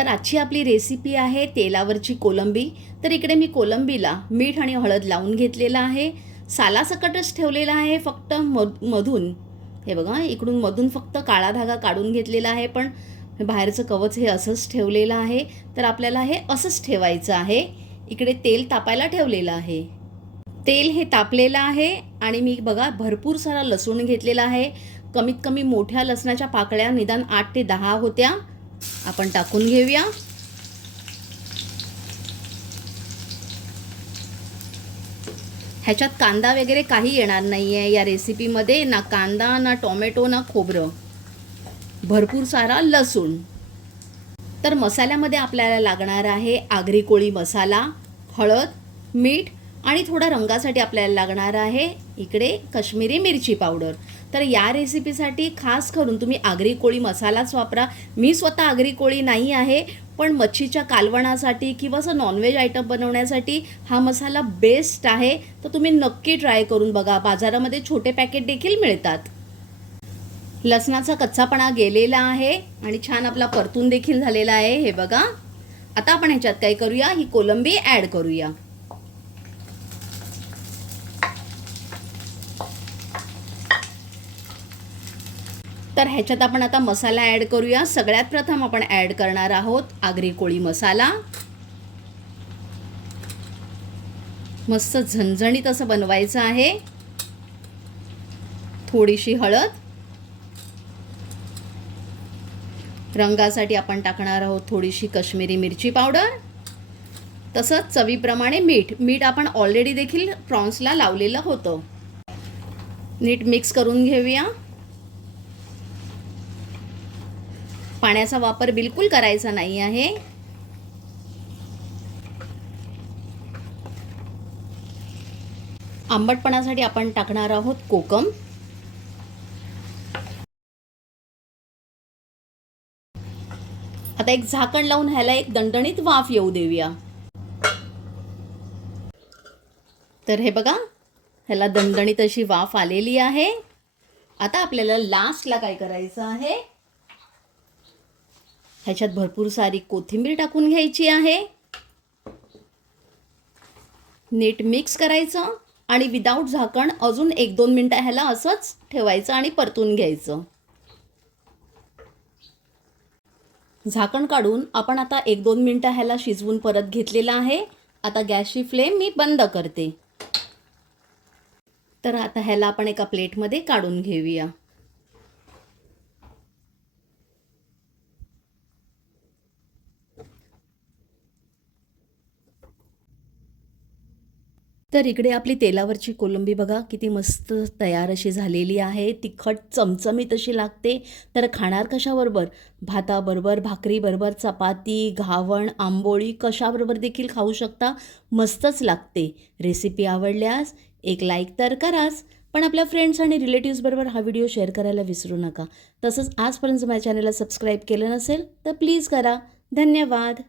तर आजची आपली रेसिपी आहे तेलावरची कोलंबी. तर इकडे मी कोलंबीला मीठ आणि हळद लावून घेतलेलं आहे. सालासकटच ठेवलेला आहे फक्त मध मधून. हे बघा इकडून मधून फक्त काळा धागा काढून घेतलेला आहे पण बाहेरचं कवच हे असंच ठेवलेलं आहे. तर आपल्याला हे असंच ठेवायचं आहे. इकडे तेल तापायला ठेवलेलं आहे. तेल हे तापलेलं आहे आणि मी बघा भरपूर सारा लसूण घेतलेला आहे. कमीत कमी मोठ्या लसणाच्या पाकळ्या निदान आठ ते दहा होत्या. आपण टाकून घेऊया. ह्याच्यात कांदा वगैरे काही येणार नाही आहे या रेसिपीमध्ये ना कांदा ना टोमॅटो ना खोबरं. भरपूर सारा लसूण. तर मसाल्यामध्ये आपल्याला लागणार आहे आगरी कोळी मसाला हळद मीठ आणि थोडा रंगासाठी आपल्याला लागणार आहे इकडे कश्मीरी मिरची पावडर. तर या रेसिपीसाठी खास करून तुम्ही आगरी कोळी मसालाच वापरा. मी स्वतः आगरी कोळी नाही आहे पण मच्छीच्या कालवणासाठी किंवा असं नॉनव्हेज आयटम बनवण्यासाठी हा मसाला बेस्ट आहे. तर तुम्ही नक्की ट्राय करून बघा. बाजारामध्ये छोटे पॅकेट देखील मिळतात. लसणाचा कच्चापणा गेलेला आहे आणि छान आपला परतून देखील झालेला आहे. हे बघा. आता आपण ह्याच्यात काय करूया? ही कोलंबी ॲड करूया. तर ह्याच्यात आपण आता मसाला ॲड करूया. सगळ्यात प्रथम आपण ॲड करणार आहोत आगरी कोळी मसाला. मस्त झणझणीत असं बनवायचं आहे. थोडीशी हळद. रंगासाठी आपण टाकणार आहोत थोडीशी कश्मीरी मिरची पावडर. तसंच चवीप्रमाणे मीठ. मीठ आपण ऑलरेडी देखील प्रॉन्सला लावलेलं होतं. नीट मिक्स करून घेऊया. पाण्याचा वापर बिलकुल करायचा नाही आहे. आंबटपणासाठी आपण टाकणार आहोत कोकम. आता एक झाकण लावून ह्याला एक दणदणीत वाफ येऊ देऊया. तर हे बघा ह्याला दणदणीत अशी वाफ आलेली आहे. आता आपल्याला लास्टला काय करायचं आहे? ह्याच्यात भरपूर सारी कोथिंबीर टाकून घ्यायची आहे. नीट मिक्स करायचं आणि विदाऊट झाकण अजून एक दोन मिनटं ह्याला असंच ठेवायचं आणि परतून घ्यायचं. झाकण काढून आपण आता एक दोन मिनटं ह्याला शिजवून परत घेतलेलं आहे. आता गॅसची फ्लेम मी बंद करते. तर आता ह्याला आपण एका प्लेटमध्ये काढून घेऊया. तर इकडे आपली तेलावरची कोलंबी बघा किती मस्त तयार अशी झालेली आहे. तिखट चमचमीत अशी लागते. तर खाणार कशाबरोबर? भाताबरोबर भाकरीबरोबर चपाती घावण आंबोळी कशाबरोबर देखील खाऊ शकता? मस्तच लागते. रेसिपी आवडल्यास एक लाईक तर कराच पण आपल्या फ्रेंड्स आणि रिलेटिव्सबरोबर हा व्हिडिओ शेअर करायला विसरू नका. तसंच आजपर्यंत माझ्या चॅनलला सबस्क्राईब केलं नसेल तर प्लीज करा. धन्यवाद.